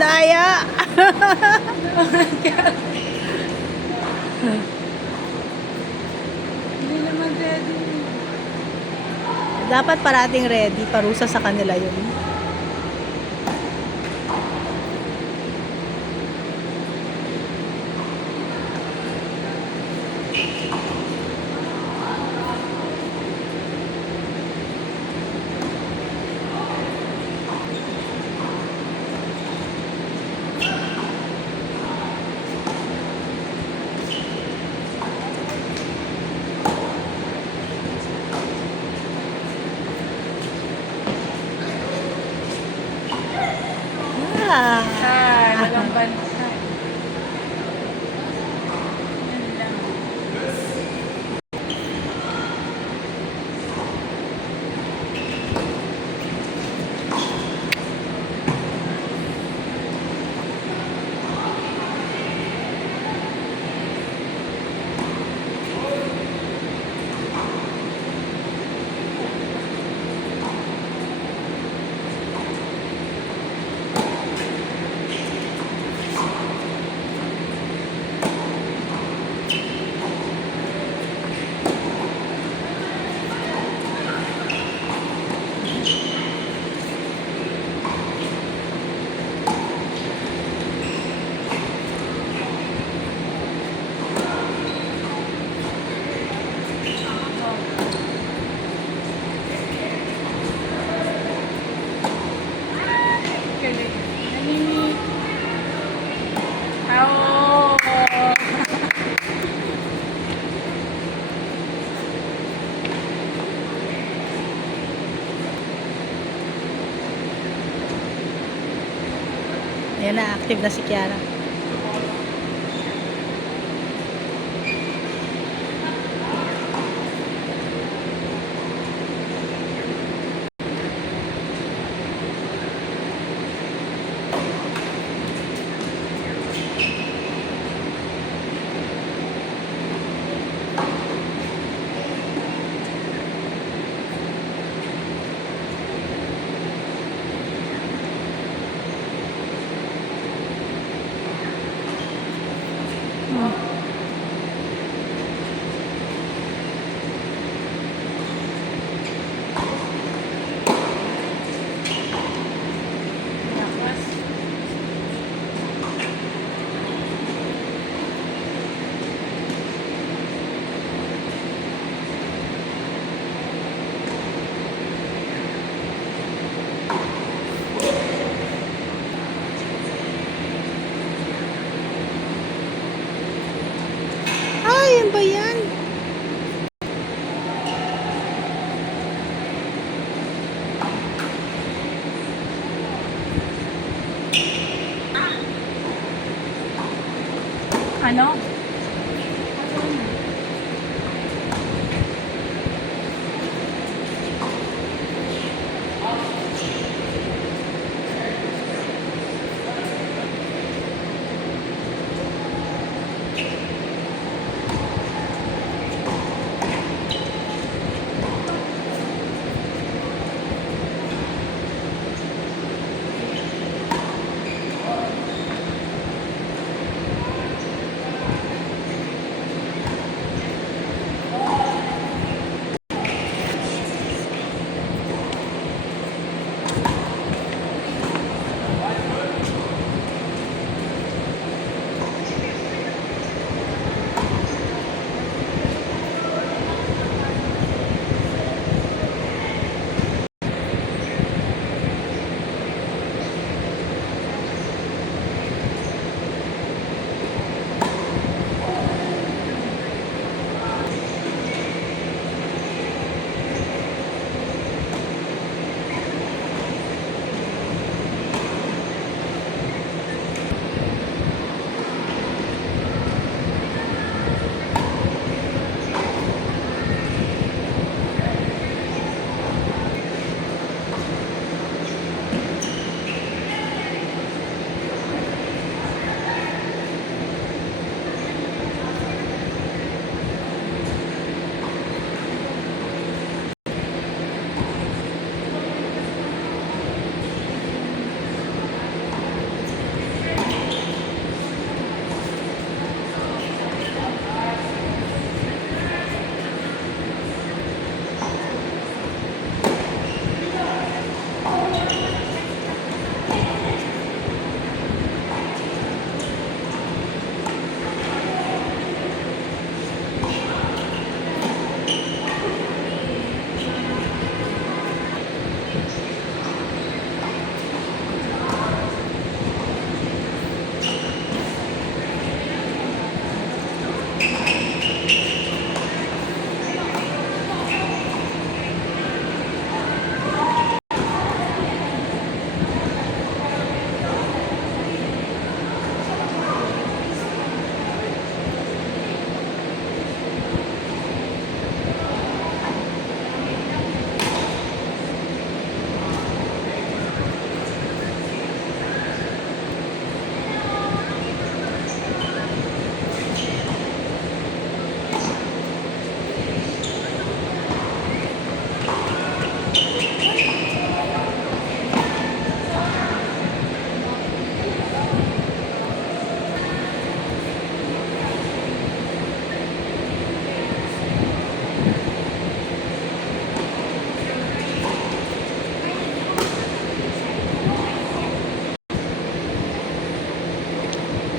daya. Hindi naman ready. Dapat parating ready. Parusa sa kanila yun. Walang bansa. Yan lang. Galing. Nanini. Oh. Ayan na, active na si Kiara. Lakas. Ay, yan ba yan? Ano?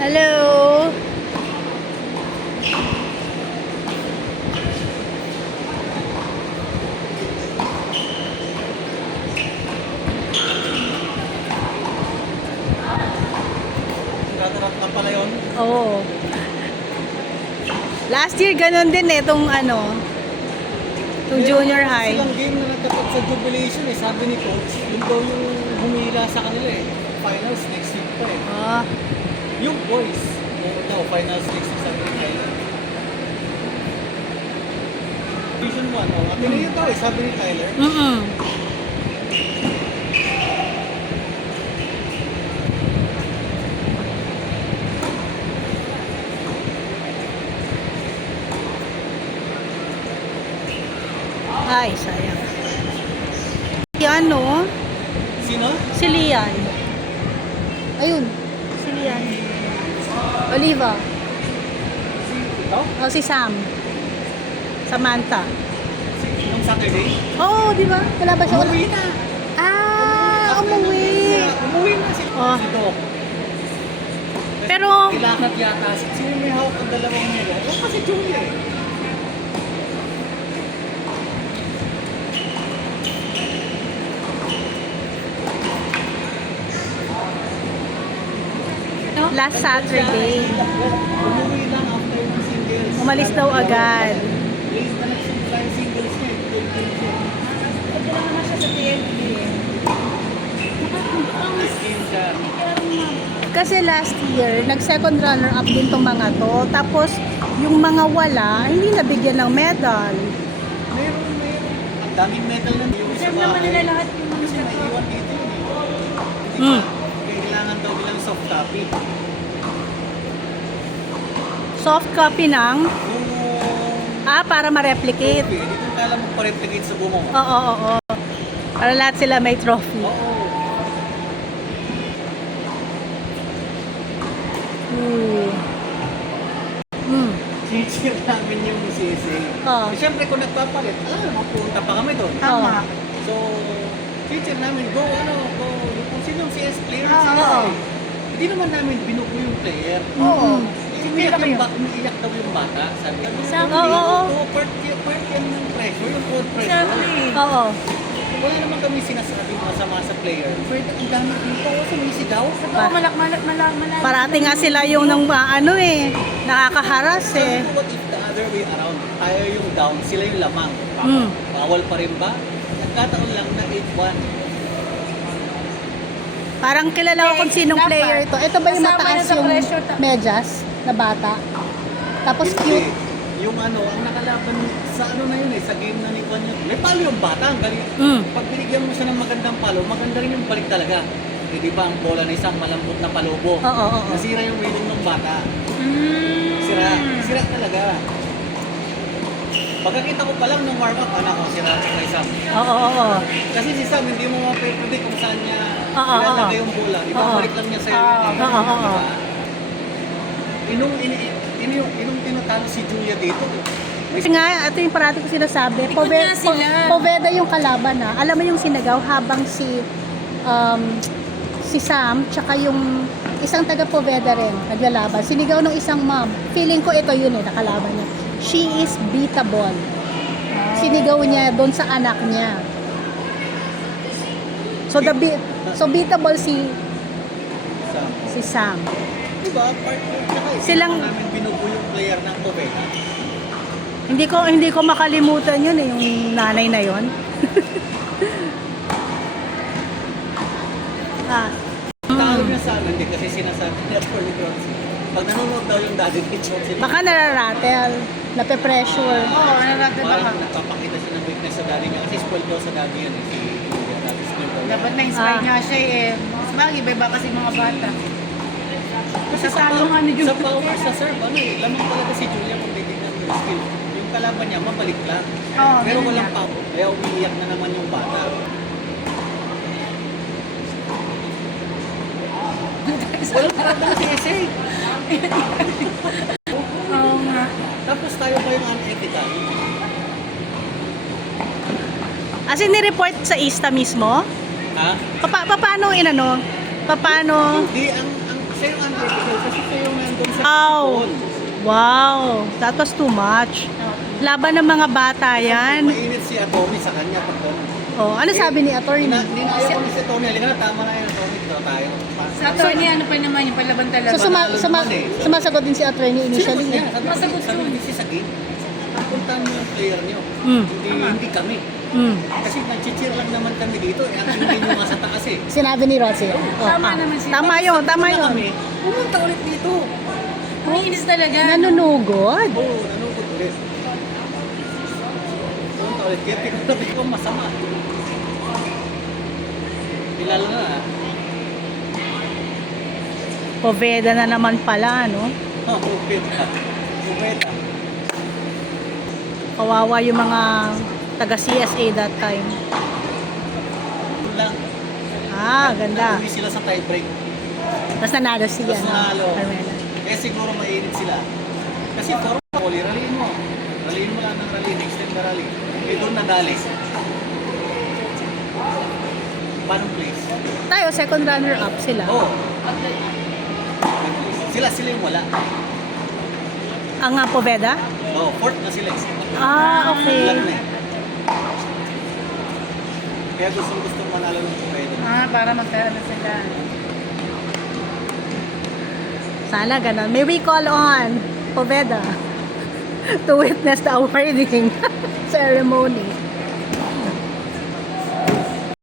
Hello. Katarap na pala yun. Oo. Last year ganun din eh, itong ano, itong junior high. Silang game na nagkatap sa jubilation eh. Sabi ni coach, yun daw yung humila sa kanila eh. Finals next week pa eh. Ah, Yung boys, meron daw finals next week sa kanila. Division 1, oh. Ateneo daw eh, sabi ni Tyler. mm. Ay, sayang. Yan, no? Sino? Si Lian. Ayun. Si Lian. Oliva. Ikaw? O, si Sam. Samantha. Yung Saturday? Oo, di ba? Wala ba siya? Umuwi na. Ah, umuwi. Umuwi na si, Oh. si Doc. Pero, Kailangan yata. Sino may hawak ang dalawang nila? Yung kasi Julia eh. last Saturday, Umuwi lang after ng singles. umalis daw agad. Release na nagsupply singles niya. Pagkala na siya sa TNT eh. Nice game siya. Kasi last year, nag-second runner-up din tong mga to. Tapos, yung mga wala, hindi nabigyan ng medal. Meron. Ang daming metal na yung Deserve naman nila lahat yung mga Kasi naiwan dito yun eh. Mm. Kailangan daw bilang soft copy. Soft copy ng, para ma-replicate. Okay, hindi ko kailangan magpa-replicate sa bumong. Oo, oo, oo. Para lahat sila may trophy. Oo. Ooh. Mm. Cheer namin yung CSA. Oo. Siyempre kung nagpapalit, alam mo, pupunta pa kami doon. Tama. So, teacher namin, go, kung sinong CS player, Oo. hindi naman namin binuko yung player. Oo. Umiiyak daw yung bata, sabi ko. Exactly. Oo. Part yan ng pressure, yung cold pressure. Exactly. Oo. Wala naman kami sinasabi masama sa player. Pero ang dami dito, sumisigaw. Oo, malak. Parati nga sila yung nang ano eh, nakakaharas eh. Sabi ko, what if the other way around? Tayo yung down, sila yung lamang. Mm. Bawal pa rin ba? Nagkataon lang na 8-1. Parang kilala ko kung sinong Dapat. player to. Ito ba yung Kasama mataas na sa yung pressure medyas na bata? Tapos Hindi. cute. Yung ang nakalaban sa na yun eh, sa game na ni Kwan yun. May palo yung bata, ang galing. Mm. Pag binigyan mo siya ng magandang palo, maganda rin yung balik talaga. Eh di ba ang bola na isang malambot na palobo? Oo, oo, oo. Nasira yung rhythm ng bata. Mm. Sira talaga. Pagkakita ko pa lang ng warm-up, anak ko, sira si kay Sam. Oo, oo, oo. Kasi si Sam, hindi mo mapipredict kung saan niya Oo, ilalagay oo. yung bola. Di ba? Oo. Balik lang niya sa'yo. Oo, yun eh. oo, oo. Di ba? Inong tinatalo si Julia dito. Kasi nga, ito yung parati ko sinasabi. Ikot nga sila. Poveda yung kalaban na. Alam mo yung sinagaw habang si Sam, tsaka yung isang taga Poveda rin, naglalaban. Sinigaw ng isang mom. Feeling ko ito yun eh, nakalaban niya. She is beatable. Sinigaw niya doon sa anak niya. So beatable si Sam. Di ba? Partner, tsaka Silang- namin binubo yung player ng Poveda. Hindi ko makalimutan yun eh, yung nanay na yun. Talo niya sa amin, hindi kasi sinasabi niya for the Bronze. Pag nanonood daw yung daddy ni Chelsea, Baka nararatel, nape-pressure. Oo, nararated parang baka. nagpapakita siya ng weakness sa daddy niya kasi spoiled daw sa daddy yan eh. Si Julia, dati spoiled daw. Dapat na-inspire Ah. niya siya eh. Mas bagay, iba kasi mga bata. Kasi Sa talo nga ni Sa Julia. power, sa serve, lamang talaga si Julia kung titignan mo yung skill. Yung kalaban niya, mabalik lang. Oo, Pero ganun walang nga. power. Kaya umiiyak na naman yung bata. Walang problem si SA. Oo nga. Tapos tayo pa yung unethical. As in, ni-report sa ISTA mismo? Ha? Paano inano? Paano? Hindi, ang Siya yung unethical kasi siya yung nandun sa Ow! football. Wow! That was too much. Laban ng mga bata yan. Mainit si Atomy sa kanya pag gano'n. Oh, ano sabi ni attorney? Dinaya ko ni si Tony, halika na, tama na yun, Tony, dito tayo. Sa attorney, ano pa naman yung palaban talaga? So sumasagot din si attorney initially. Sinagot niya, Masagot sabi yun. kasi sa game, puntahan mo yung player niyo, Mm. hindi kami. Mm. Kasi nag-cheer lang naman kami dito, ang hindi nyo nga sa taas eh. Sinabi ni Rosie. Oh, Tama naman siya. Tama yun, tama Punta yun. kami, pumunta ulit dito. Ang inis talaga. Nanunugod. Oo, nanukot ulit. Pumunta ulit, kaya pinagsabi ko masama. Kilala na ah. Poveda na naman pala, no? Oh, pupeta. Pupeta. Kawawa yung mga taga CSA that time. Yun lang. Ah, ganda. Uwi sila sa tie break. Tapos nanalo siya. Tapos no? nanalo. Carmela. Kaya siguro mainit sila. Kasi forma ko, rallyin mo. Rallyin mo lang ng rally, next time na rally. Eh doon nadali. Paano place? Tayo, second runner-up sila. Oo. Sila yung wala. Ang Poveda? Oo, fourth na sila. Ah, okay. Ilan na eh. Kaya gusto manalo ng pwede. Para magkaroon na sila. Sana ganun. May we call on Poveda to witness the awarding ceremony.